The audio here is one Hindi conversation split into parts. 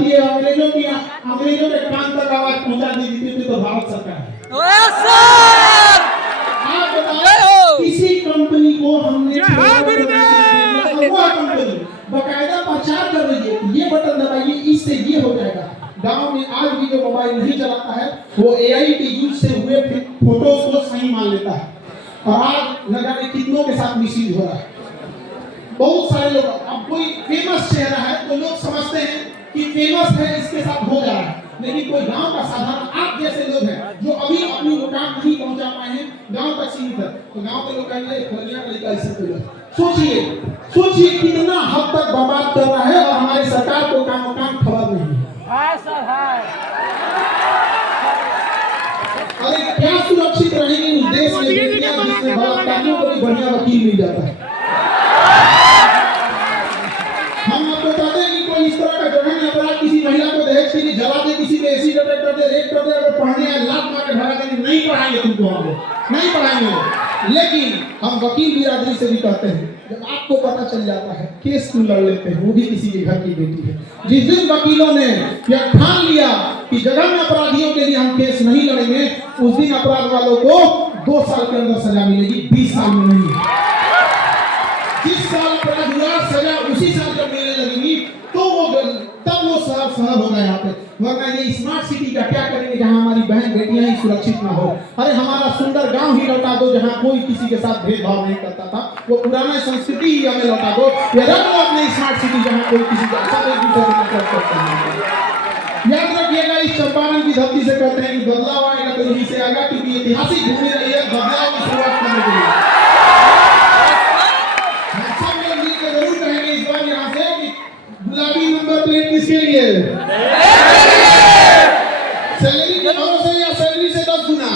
चाहती है अंग्रेजों के कान तक आवाज पहुंचा दी तो भारत सरकार है। आप बताओ किसी कंपनी को हमने कंपनी बकायदा प्रचार कर रही है, ये बटन दबाइए इससे ये हो जाएगा। गांव में आज भी जो मोबाइल नहीं चलाता है वो एआई के यूज से हुए फोटोज को सही मान लेता है, और आज न जाने कितनों के साथ मिसयूज हो रहा है। बहुत सारे लोग, अब कोई फेमस चेहरा है तो लोग समझते हैं कि फेमस है इसके साथ हो जा रहा है, लेकिन कोई गांव का साधारण आप जैसे लोग हैं जो अभी अपनी मुकाम नहीं पहुंचा पाए हैं, गांव तक सीमित है, तो गांव के लोग कहेंगे फलाना तरीका ऐसे कर। सोचिए कितना हद तक बर्बाद कर रहा है, और हमारी सरकार को काम खबर नहीं है। अरे क्या सुरक्षित रहेंगे उस देश में जिसमें बलात्कारियों को भी बढ़िया वकील मिल जाता है। हम आपको बताते हैं कि कोई इस तरह का जघन्य अपराध किसी महिला को दहेज के लिए जला दे, किसी पे एसिड अटैक कर दे, रेप कर दे, अगर पढ़ने या लात मार के भगा देंगे, नहीं पढ़ाएंगे तुमको, हम नहीं पढ़ाएंगे। लेकिन हम वकील बिरादरी से भी कहते हैं, जब आपको पता चल जाता है केस क्यों लड़ लेते हैं, वो भी किसी के घर की बेटी है। जिस दिन वकीलों ने यह ठान लिया कि जघन्य अपराधियों के लिए हम केस नहीं लड़ेंगे, उस दिन अपराध वालों को 2 साल के अंदर सजा मिलेगी, 20 साल में नहीं। जिस साल अपराध हुआ सजा उसी साल जब मिलने लगेगी तो तब वो सहर होगा यहाँ पे। वरना ये स्मार्ट सिटी का क्या करेंगे जहाँ हमारी बहन बेटियां ही सुरक्षित ना हो। अरे हमारा सुंदर गांव ही लौटा दो जहाँ कोई किसी के साथ भेदभाव नहीं करता था, वो पुराना संस्कृति ही हमें लौटा दो। ये रख लो अपने स्मार्ट सिटी जहाँ कोई किसी के साथ एक दूसरे को नफरत करता है। याद रखिएगा, इस चंपारण की धरती से कहते हैं कि बदलाव आएगा तो यहीं से आएगा, क्योंकि ऐतिहासिक भूमि रही है बदलाव की शुरुआत करने के लिए। गुलाबी नंबर प्लेट किसके लिए? सैलरी के भरोसे या सैलरी से 10 गुना?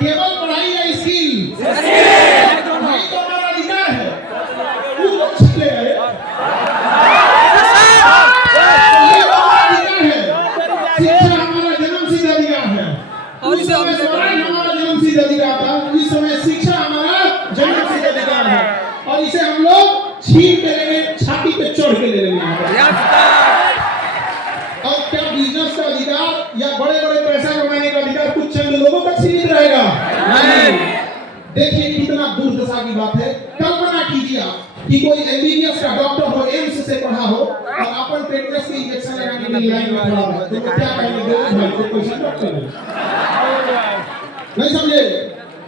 केवल पढ़ाई या स्किल? पढ़ाई तो हमारा अधिकार है, शिक्षा हमारा जन्मसिद्ध अधिकार है। उस समय पढ़ाई हमारा जन्मसिद्ध अधिकार था, इस समय शिक्षा हमारा जन्मसिद्ध अधिकार है, और इसे हम लोग छीन के लेंगे, छाती पे चढ़ के ले लेंगे। और क्या बिजनेस का अधिकार या बड़े बड़े पैसा कमाने का अधिकार कुछ चंद लोगों तक सीमित रहेगा? नहीं। देखिए कितना दुर्दशा की बात है। कल्पना कीजिए कि कोई एमबीबीएस का डॉक्टर हो, एम्स से पढ़ा हो, और अपन टेटनस के इंजेक्शन लगाने के लिए लाइन में खड़ा हो, तो क्या कहेंगे? नहीं समझे?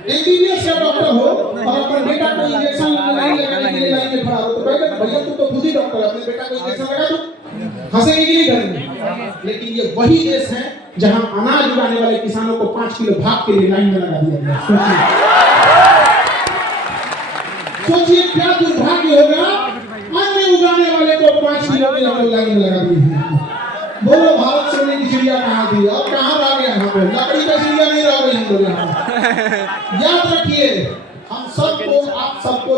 एमबीबीएस का डॉक्टर हो और अपने बेटा को इंजेक्शन लगाने के लिए लाइन में खड़ा हो, तो भैया तू तो खुद ही डॉक्टर है, अपने बेटा को इंजेक्शन लगा दो, हंसेंगे कि नहीं करेंगे? लेकिन ये वही देश है जहां अनाज उगाने वाले किसानों को 5 किलो भात के लिए लाइन में लगा दिया गया। सोचिए क्या दुर्भाग्य होगा, अन्न उगाने वाले को 5 किलो की हम लाइन में लगा दिए। बोलो भारत सोने की चिड़िया कहाँ थी और कहाँ रह गया? यहाँ पे लकड़ी का चिड़िया नहीं रह गई हम लोग यहाँ। याद रखिए, हम सबको, आप सबको